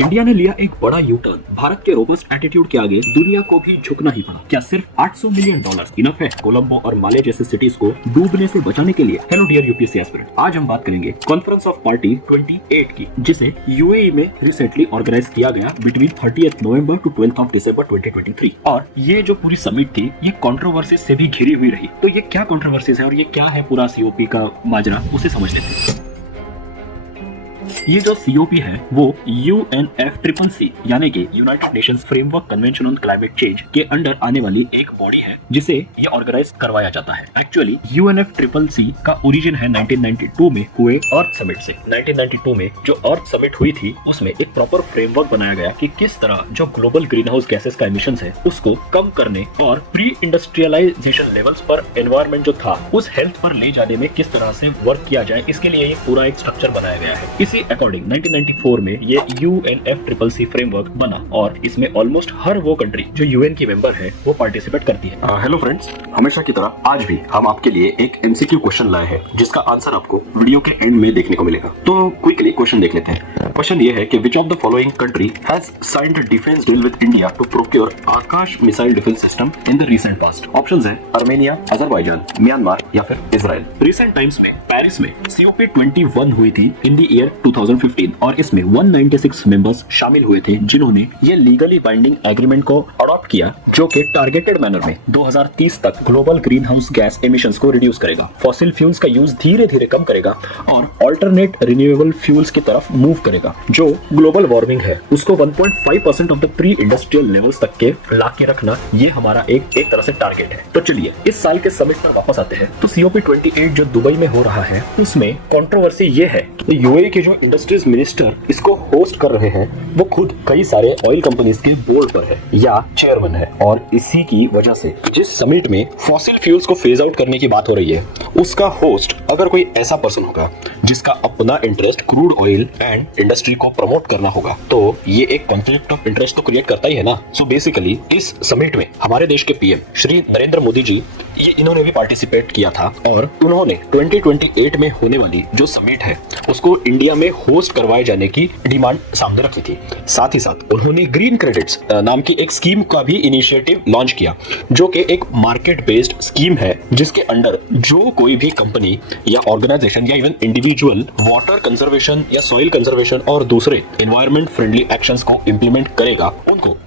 India ने लिया एक बड़ा यू टर्न। भारत के रोबस्ट एटीट्यूड के आगे दुनिया को भी झुकना ही पड़ा। क्या सिर्फ $800 मिलियन इनफ है कोलंबो और माले जैसे सिटीज को डूबने से बचाने के लिए? हेलो डियर यूपीएससी एस्पिरेंट, आज हम बात करेंगे कॉन्फ्रेंस ऑफ पार्टी 28 की, जिसे यूएई में रिसेंटली ऑर्गेनाइज किया गया बिटवीन 30 नवंबर टू 12 दिसंबर 2023। और ये जो पूरी समिट थी ये कंट्रोवर्सी से भी घिरी हुई रही। तो ये क्या कंट्रोवर्सीज है और ये क्या है पूरा सीओपी का माजरा, उसे समझ लेते हैं। ये जो सीओपी है वो UNFCCC यानी कि United Nations framework convention on climate change के अंडर आने वाली एक बॉडी है जिसे ये ऑर्गेनाइज करवाया जाता है। एक्चुअली UNFCCC का ओरिजिन है 1992 में हुए अर्थ समिट से। 1992 में जो अर्थ समिट हुई थी उसमें एक प्रॉपर फ्रेमवर्क बनाया गया कि किस तरह जो ग्लोबल ग्रीन हाउस गैसेस का एमिशंस है उसको कम करने और प्री इंडस्ट्रियलाइजेशन लेवल्स पर एनवायरमेंट जो था उस हेल्थ पर ले जाने में किस तरह से वर्क किया जाए, इसके लिए ये पूरा एक स्ट्रक्चर बनाया गया है। इसी अकॉर्डिंग 1994 में ये UNFCCC फ्रेमवर्क बना और इसमें ऑलमोस्ट हर वो कंट्री जो यूएन की मेंबर है वो पार्टिसिपेट करती है। हेलो फ्रेंड्स, हमेशा की तरह आज भी हम आपके लिए एक एमसीक्यू क्वेश्चन लाए हैं जिसका आंसर आपको वीडियो के एंड में देखने को मिलेगा। तो क्विकली क्वेश्चन देख लेते हैं। क्वेश्चन ये है कि which of the following country has signed a defence deal with India to procure Akash missile defence system in the recent past? Options है अर्मेनिया, अजरबैजान, म्यांमार या फिर इजराइल। रिसेंट टाइम्स में पेरिस में COP21 हुई थी इन द ईयर 2015 और इसमें 196 members शामिल हुए थे जिन्होंने ये लीगली बाइंडिंग एग्रीमेंट को अडॉप्ट किया जो कि टारगेटेड मैनर में 2030 तक global green house gas emissions को रिड्यूस करेगा, फॉसिल फ्यूल्स का यूज धीरे धीरे कम करेगा और अल्टरनेट रिन्यूएबल फ्यूल्स की तरफ मूव करेगा। जो ग्लोबल वार्मिंग है उसको 1.5% of the pre industrial levels तक के ला के रखना, ये हमारा एक तरह से टारगेट है। तो चलिए इस साल के समिट पर वापस आते हैं। तो COP28 जो दुबई में हो रहा है उसमें कंट्रोवर्सी ये है कि यूएई के जो इंडस्ट्रीज मिनिस्टर इसको होस्ट कर रहे हैं वो खुद कई सारे ऑयल कंपनीज के बोर्ड पर है या चेयरमैन है, और इसी की वजह से जिस समिट में फॉसिल फ्यूल्स को फेज आउट करने की बात हो रही है उसका होस्ट अगर कोई ऐसा पर्सन होगा जिसका अपना interest crude oil and industry को प्रमोट करना होगा तो ये एक कॉन्फ्लिक्ट ऑफ इंटरेस्ट तो क्रिएट करता ही है ना। सो बेसिकली इस समिट में हमारे देश के पीएम श्री नरेंद्र मोदी जी इन्होंने भी पार्टिसिपेट किया था और उन्होंने 2028 में होने वाली जो समिट है उसको इंडिया में होस्ट करवाए जाने की डिमांड सामने रखी थी। साथ ही साथ उन्होंने ग्रीन क्रेडिट्स नाम की एक स्कीम का भी इनिशिएटिव लॉन्च किया जो कि एक मार्केट बेस्ड स्कीम है जिसके अंडर जो कोई भी कंपनी या ऑर्गेनाइजेशन या इवन इंडिविजुअल वाटर कंजर्वेशन या सॉइल कंजर्वेशन और दूसरे एनवायरमेंट फ्रेंडली एक्शंस को इंप्लीमेंट करेगा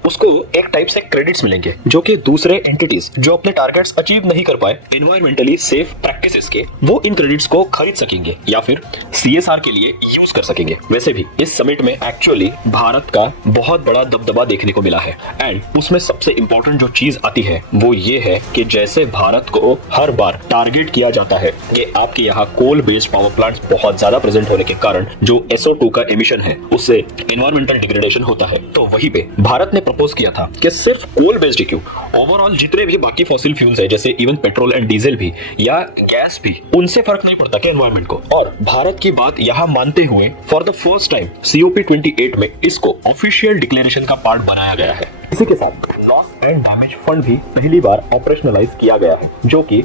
उसको एक टाइप से क्रेडिट्स मिलेंगे जो कि दूसरे एंटिटीज जो अपने टारगेट्स अचीव नहीं कर पाए एनवायरमेंटली सेफ प्रैक्टिसेस के, वो इन क्रेडिट्स को खरीद सकेंगे या फिर CSR के लिए यूज कर सकेंगे। वैसे भी इस समिट में एक्चुअली भारत का बहुत बड़ा दबदबा देखने को मिला है एंड उसमें सबसे इंपॉर्टेंट जो चीज आती है वो ये है कि जैसे भारत को हर बार टारगेट किया जाता है कि आपके यहाँ कोल बेस्ड पावर प्लांट्स बहुत ज्यादा प्रेजेंट होने के कारण जो SO2 का एमिशन है उससे एनवायरमेंटल डिग्रेडेशन होता है, तो वहीं पे भारत ने प्रपोज किया था कि सिर्फ कोल बेस्ड ही क्यों, ओवरऑल जितने भी बाकी फॉसिल फ्यूल्स है जैसे इवन पेट्रोल एंड डीजल भी या गैस भी, उनसे फर्क नहीं पड़ता कि एनवायरमेंट को। और भारत की बात यहाँ मानते हुए for the first time COP28 में इसको ऑफिशियल डिक्लेरेशन का पार्ट बनाया गया है। इसी के साथ लॉस एंड डैमेज फंड भी पहली बार ऑपरेशनलाइज किया गया है जो कि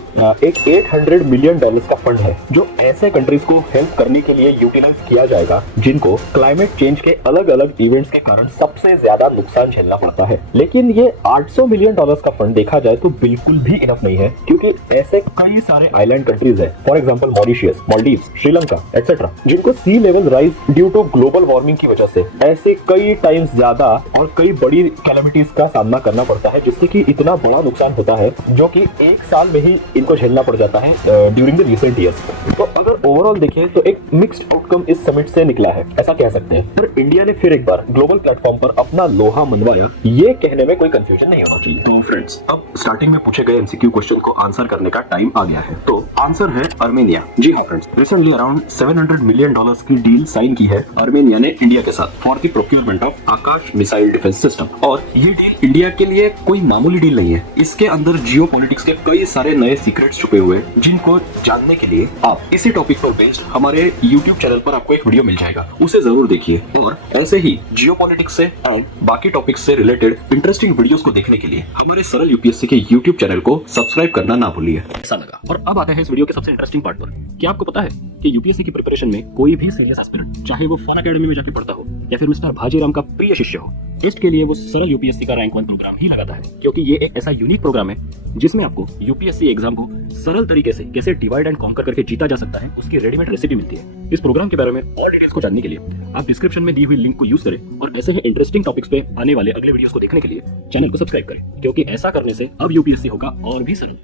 एक $800 मिलियन का फंड है जो ऐसे कंट्रीज को हेल्प करने के लिए यूटिलाइज किया जाएगा जिनको क्लाइमेट चेंज के अलग अलग इवेंट्स के कारण सबसे ज्यादा नुकसान झेलना पड़ता है। लेकिन ये $800 मिलियन का फंड देखा जाए तो बिल्कुल भी इनफ नहीं है क्योंकि ऐसे कई सारे आइलैंड कंट्रीज है, for example Mauritius, Maldives, Sri Lanka etcetera, जिनको sea level rise due to global warming की वजह से ऐसे कई टाइम्स ज्यादा और कई बड़ी कैलेमिटीज का सामना करना पड़ता है जिससे कि इतना बड़ा नुकसान होता है जो कि एक साल में ही इनको झेलना पड़ जाता है ड्यूरिंग द रिसेंट ईयर्स। तो अगर ओवरऑल देखें तो एक मिक्स्ड आउटकम इस समिट से निकला है, ऐसा कह सकते हैं। पर इंडिया ने फिर एक बार ग्लोबल प्लेटफॉर्म पर अपना लोहा मनवाया, ये कहने में कोई कंफ्यूजन नहीं होना चाहिए। तो फ्रेंड्स, अब स्टार्टिंग में पूछे गए एमसीक्यू क्वेश्चन को आंसर करने का टाइम आ गया है। तो आंसर है अर्मेनिया। जी हाँ फ्रेंड्स, रिसेंटली अराउंड $700 मिलियन की डील साइन की है अर्मेनिया ने इंडिया के साथ for the procurement of Akash missile defence system, और ये ये डील इंडिया के लिए कोई मामूली डील नहीं है। इसके अंदर जियो पॉलिटिक्स के कई सारे नए सीक्रेट्स छुपे हुए हैं, जिनको जानने के लिए आप इसी टॉपिक पर बेस्ड हमारे YouTube चैनल पर आपको एक वीडियो मिल जाएगा, उसे जरूर देखिए। और ऐसे ही जियो पॉलिटिक्स से एंड बाकी टॉपिक्स से रिलेटेड इंटरेस्टिंग वीडियोस को देखने के लिए हमारे सरल यूपीएससी के YouTube चैनल को सब्सक्राइब करना ना भूलिए। ऐसा लगा। और अब आते हैं इस वीडियो के सबसे इंटरेस्टिंग पार्ट पर। क्या आपको पता है कि यूपीएससी की प्रिपरेशन में कोई भी सीरियस एस्पिरेंट, चाहे वो फन अकेडमी में जाके पढ़ता हो या फिर मिस्टर भाजीराम का प्रिय शिष्य हो, टेस्ट के लिए वो सरल यूपीएससी का रैंक 1 प्रोग्राम ही लगाता है, क्योंकि ये एक ऐसा यूनिक प्रोग्राम है जिसमें आपको यूपीएससी एग्जाम को सरल तरीके से कैसे डिवाइड एंड कॉन्कर करके जीता जा सकता है, उसकी रेडीमेड रेसिपी मिलती है। इस प्रोग्राम के बारे में और डिटेल्स को जानने के लिए आप डिस्क्रिप्शन में दी हुई लिंक को यूज करें और ऐसे ही इंटरेस्टिंग टॉपिक्स पे आने वाले अगले वीडियोस को देखने के लिए चैनल को सब्सक्राइब करें, क्योंकि ऐसा करने से अब यूपीएससी होगा और भी सरल।